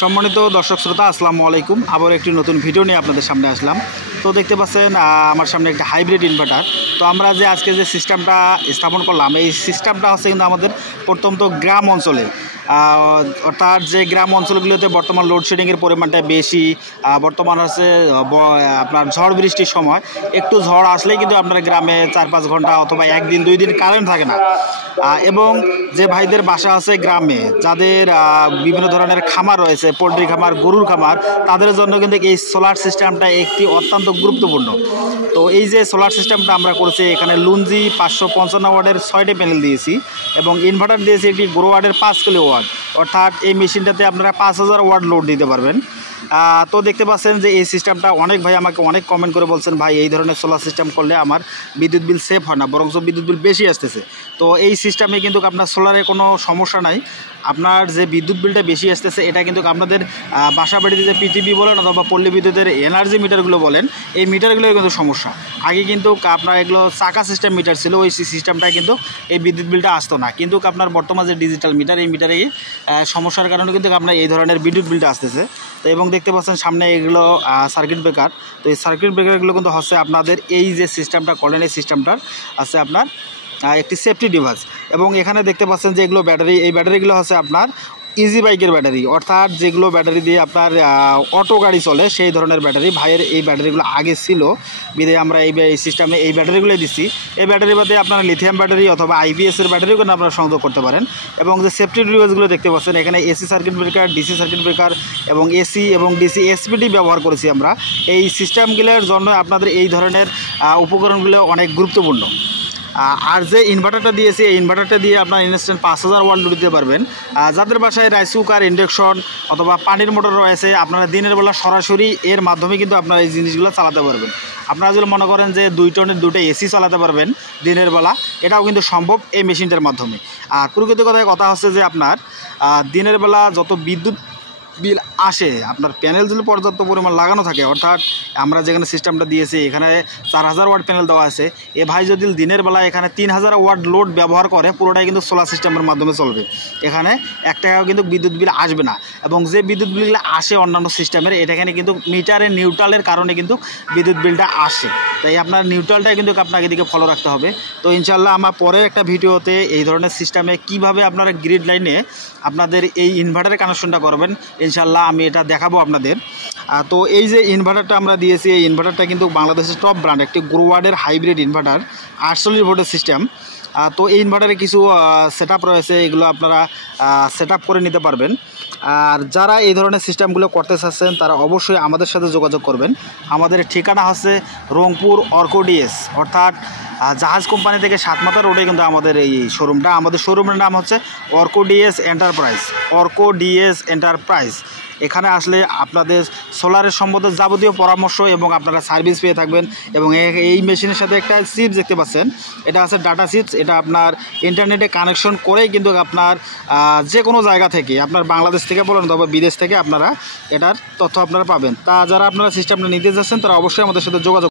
সম্মানিত দর্শক শ্রোতা আসসালামু আলাইকুম। আবার একটি নতুন ভিডিও নিয়ে আপনাদের সামনে আসলাম। তো দেখতে পাচ্ছেন আমার সামনে একটা হাইব্রিড ইনভার্টার। তো আমরা যে আজকে যে সিস্টেমটা স্থাপন করলাম, এই সিস্টেমটা হচ্ছে কিন্তু আমাদের প্রত্যন্ত গ্রাম অঞ্চলে, অর্থাৎ যে গ্রাম অঞ্চলগুলোতে বর্তমান লোডশেডিংয়ের পরিমাণটা বেশি, বর্তমান হচ্ছে আপনার ঝড় বৃষ্টির সময় একটু ঝড় আসলেই কিন্তু আপনার গ্রামে 4-5 ঘন্টা অথবা একদিন 2 দিন কারেন্ট থাকে না। এবং যে ভাইদের বাসা আছে গ্রামে, যাদের বিভিন্ন ধরনের খামার রয়েছে, পোলট্রি খামার, গরুর খামার, তাদের জন্য কিন্তু এই সোলার সিস্টেমটা একটি অত্যন্ত গুরুত্বপূর্ণ। তো এই যে সোলার সিস্টেমটা আমরা করেছি, এখানে লুঞ্জি 555 ওয়াটের 6টি প্যানেল দিয়েছি এবং ইনভার্টার দিয়েছি একটি গ্রো ওয়াটের 5 কিলো ওয়াট, অর্থাৎ এই মেশিনটাতে আপনারা 5000 ওয়াট লোড দিতে পারবেন। তো দেখতে পাচ্ছেন যে এই সিস্টেমটা অনেক ভাই আমাকে অনেক কমেন্ট করে বলছেন, ভাই এই ধরনের সোলার সিস্টেম করলে আমার বিদ্যুৎ বিল সেভ হয় না, বরং বিদ্যুৎ বিল বেশি আসতেছে। তো এই সিস্টেমে কিন্তু আপনার সোলারে কোনো সমস্যা নাই। আপনার যে বিদ্যুৎ বিলটা বেশি আসতেছে, এটা কিন্তু আপনাদের বাসা বাড়িতে যে পিটিভি বলেন অথবা পল্লী বিদ্যুতের এনার্জি মিটারগুলো বলেন, এই মিটারগুলোর কিন্তু সমস্যা। আগে কিন্তু আপনার এগুলো চাকা সিস্টেম মিটার ছিল, ওই সিস্টেমটা কিন্তু এই বিদ্যুৎ বিলটা আসতো না। কিন্তু আপনার বর্তমান যে ডিজিটাল মিটার, এই মিটারে সমস্যার কারণে কিন্তু আপনার এই ধরনের বিদ্যুৎ বিলটা আসতেছে। তো এবং দেখতে পাচ্ছেন সামনে এগুলো সার্কিট ব্রেকার। তো এই সার্কিট ব্রেকারগুলো কিন্তু হচ্ছে আপনাদের এই যে সিস্টেমটা করলেন, এই সিস্টেমটার আছে আপনার একটি সেফটি ডিভাইস। এবং এখানে দেখতে পাচ্ছেন যে এগুলো ব্যাটারি, এই ব্যাটারিগুলো হচ্ছে আপনার ইজি বাইকের ব্যাটারি, অর্থাৎ যেগুলো ব্যাটারি দিয়ে আপনার অটো গাড়ি চলে, সেই ধরনের ব্যাটারি। ভাইয়ের এই ব্যাটারিগুলো আগে ছিল, বিধে আমরা এই সিস্টেমে এই ব্যাটারিগুলোই দিচ্ছি। এই ব্যাটারির মধ্যে আপনারা লিথিয়াম ব্যাটারি অথবা আইপিএসের ব্যাটারিও কিন্তু আপনারা সংযোগ করতে পারেন। এবং যে সেফটি ডিভাইসগুলো দেখতে পাচ্ছেন, এখানে AC circuit breaker, DC circuit breaker এবং এসি এবং ডিসি এসপিডি ব্যবহার করেছি আমরা। এই সিস্টেমগুলোর জন্য আপনাদের এই ধরনের উপকরণগুলো অনেক গুরুত্বপূর্ণ। আর যে ইনভার্টারটা দিয়েছি, এই ইনভার্টারটা দিয়ে আপনার ইনস্ট্যান্ট 5000 ওয়াট লোড দিতে পারবেন। যাদের বাসায় রাইস কুকার, ইন্ডাকশন অথবা পানির মোটর রয়েছে, আপনারা দিনের বেলা সরাসরি এর মাধ্যমে কিন্তু আপনারা এই জিনিসগুলো চালাতে পারবেন। আপনারা যদি মনে করেন যে 2 টনের 2টা এসি চালাতে পারবেন দিনের বেলা, এটাও কিন্তু সম্ভব এই মেশিনটার মাধ্যমে। আর প্রকৃত কথা হচ্ছে যে আপনার দিনের বেলা যত বিদ্যুৎ বিল আসে, আপনার প্যানেল যদি পর্যাপ্ত পরিমাণ লাগানো থাকে, অর্থাৎ আমরা যেখানে সিস্টেমটা দিয়েছি এখানে 4000 ওয়াট প্যানেল দেওয়া আছে, এ ভাই যদি দিনের বেলা এখানে 3000 ওয়াট লোড ব্যবহার করে, পুরোটাই কিন্তু সোলার সিস্টেমের মাধ্যমে চলবে। এখানে 1 টাকাও কিন্তু বিদ্যুৎ বিল আসবে না। এবং যে বিদ্যুৎ বিলগুলো আসে অন্যান্য সিস্টেমের, এটা এখানে কিন্তু মিটারের নিউট্রালের কারণে কিন্তু বিদ্যুৎ বিলটা আসে। তাই আপনার নিউট্রালটাই কিন্তু আপনাকে এদিকে ফলো রাখতে হবে। তো ইনশাল্লাহ আমার পরের একটা ভিডিওতে এই ধরনের সিস্টেমে কিভাবে আপনারা গ্রিড লাইনে আপনাদের এই ইনভার্টারের কানেকশনটা করবেন, ইনশাল্লাহ আমি এটা দেখাবো আপনাদের। তো এই যে ইনভার্টারটা আমরা দিয়েছি, এই ইনভার্টারটা কিন্তু বাংলাদেশের টপ ব্র্যান্ড একটি গ্রো ওয়াটের হাইব্রিড ইনভার্টার, 48 ভোল্টের সিস্টেম। তো এই ইনভার্টারে কিছু সেট আপ রয়েছে, এগুলো আপনারা সেট আপ করে নিতে পারবেন। আর যারা এই ধরনের সিস্টেমগুলো করতে চাচ্ছেন, তারা অবশ্যই আমাদের সাথে যোগাযোগ করবেন। আমাদের ঠিকানা হচ্ছে রংপুর অর্কোডিএস, অর্থাৎ জাহাজ কোম্পানি থেকে 7 মাথা রোডে কিন্তু আমাদের এই শোরুমটা। আমাদের শোরুমের নাম হচ্ছে অর্কোডিএস এন্টারপ্রাইজ, অর্কোডিএস এন্টারপ্রাইজ। এখানে আসলে আপনাদের সোলারের সম্বন্ধে যাবতীয় পরামর্শ এবং আপনারা সার্ভিস পেয়ে থাকবেন। এবং এই মেশিনের সাথে একটা চিপস দেখতে পাচ্ছেন, এটা আছে ডাটা চিপস। এটা আপনার ইন্টারনেটে কানেকশন করেই কিন্তু আপনার যে কোনো জায়গা থেকে, আপনার বাংলাদেশ থেকে বলেন অথবা বিদেশ থেকে আপনারা এটার তথ্য আপনারা পাবেন। তা যারা আপনারা সিস্টেমটা নিতে যাচ্ছেন, তারা অবশ্যই আমাদের সাথে যোগাযোগ